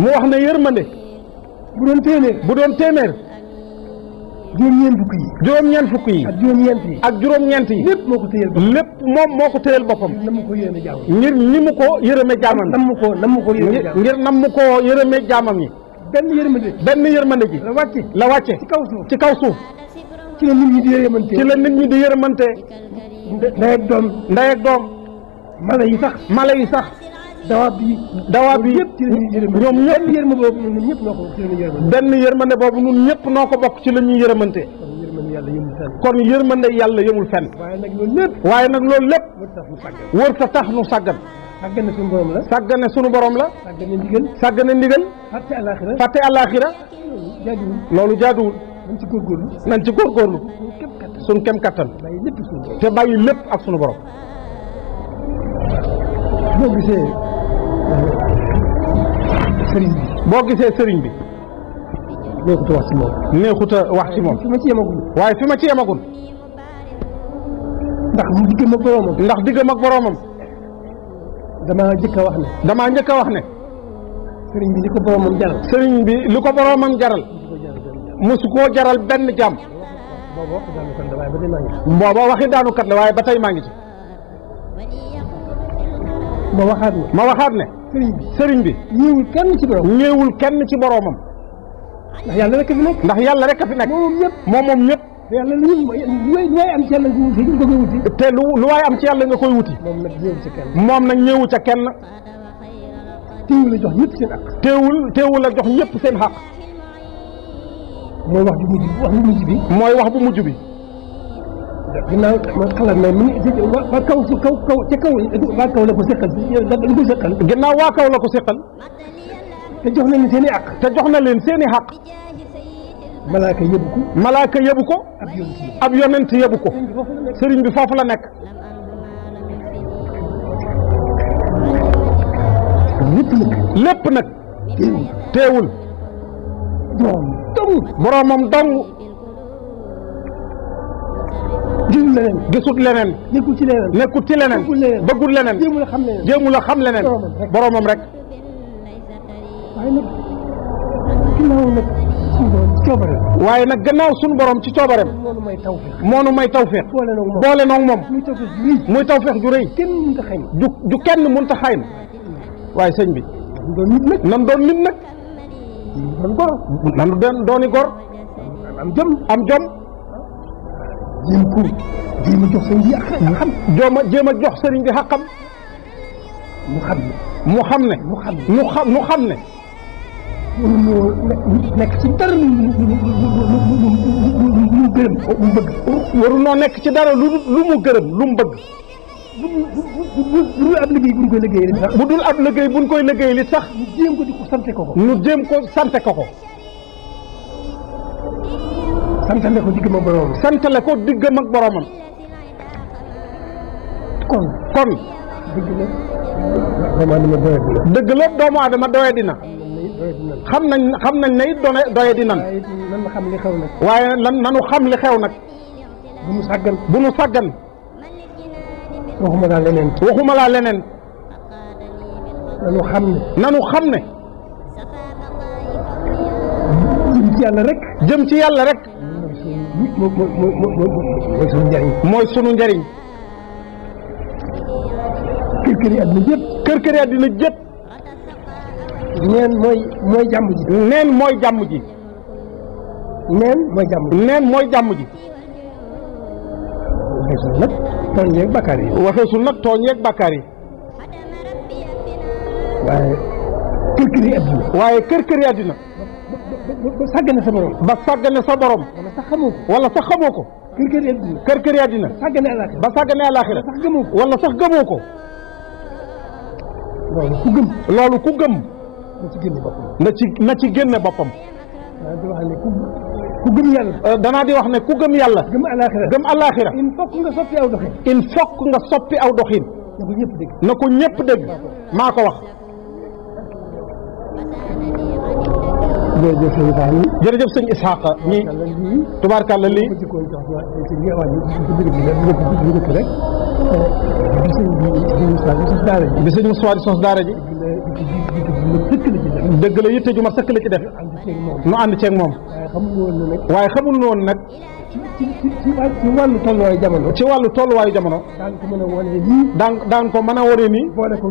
mu wax ne yërmande bu doon téeméer juróom-ñeent fukk yi ak juróom-ñeent yi lépp moo ko téyel boppam lépp moom moo ko téyel boppam ngir ni mu ko yërëme jaamam ngir nam mu ko yërëme jaamam yi benn yërmande ji la wàcce ci kaw suuf ci la nit ñi di yërëmante ndey ak doom mala yi sax dawaab yi ñoom ñëpp benn yërmande boobu ñun ñëpp noo ko bokk ci la ñuy yërëmante kon yërmande yàlla yëmul fenn waaye nag loolu lépp wër sa tax nu sàggan sàggane sunu borom la sàggane ndigal fàtte àllaaxira loolu jaaduwul nañ ci góorgóorlu sunu kem kattan te bàyyi lépp ak sunu borom boo gisee sëriñ bi neexuta wax ci moom waaye fi ma ci yemagul ndax diggam ak boroomam damaa njëkk a wax ne sëriñ bi li ko boroomam jaral mosu koo jaral benn jàmm booba waxi daanukat la waaye ba tey maa ngi ci ma waxaat ne sëriñ bi ñëwul kenn ci boroomam ndax yàlla rek a fi nekk moom ñëpp yàlla lu waay am ci yàlla nga koy wuti te lu waay am ci yàlla nga koy wuti moom nag ñëwu ca kenn teewul a jox ñëpp seen ak teewul a jox ñëpp seen xaq mooy wax bu mujj bi ginnaaw xalaat na waa kaw la ko seqal ginnaaw waa kaw la ko seqal te jox na leen seen i xaq malaaka yëbu ko ab yonent yëbu ko sëriñ bi foofu la nekk lépp nag teewul boroomam dong gisut leneen nekkut ci leneen bëggul leneen jéemul a xam leneen boroomam rek waaye nag gannaaw suñu borom ci coobareem moonu may tawfeex boole noog moom muy tawfeex ju rëy ju kenn mënta xayma waaye sëñ bi nan doon nit nag nan dooni gor am jom jéem a jox sëriñ bi xaqam jéem a jox sëriñ bi xaqam mu xam ne waruñoo nekk ci dara lu mu gërëm lu mu bëgg waruñoo nekk ci dara lu mu gërëm lu mu bëgg bu dul ab liggéey buñ koy liggéey li sax bu dul ab liggéey buñ koy liggéey li sax ñu jéem ko di ko sante ko ñu jéem ko sante ko santale ko diggam ak boroomam kon dëgg la doomu aadama doye dina xam nañ ne it doye dinan waaye nanu xam li xew nag bu nu sàggan waxuma laa leneen nanu xam ne jëm ci yàlla rek mooy sunu njariñ kër àddina jëpp neen mooy jàmm ji neen mooy jàmm ji waxeesul nag tooñ yeeg bakkaar yi waaye kër àddina ba sàggane sa borom wala sax xamoo ko kër àddina ba sàggane àllaaxira wala sax gëmoo ko loolu ku gëm na ci génne boppam ku gëm yàlla danaa di wax ne ku gëm yàlla gëm àllaaxira il faut nga soppi aw doxin na ko ñëpp dégg maa ko wax jërëjëf sëñ Isaaqa ñi tubaarkàlla lii bi sëñ Moussa di sos daara ji dëgg la yitte ju ma sëkk la ci def nu ànd ceeg moom waaye xamul woon nag ci wàllu tolluwaayu jamono daan ko mën a wane nii boole ko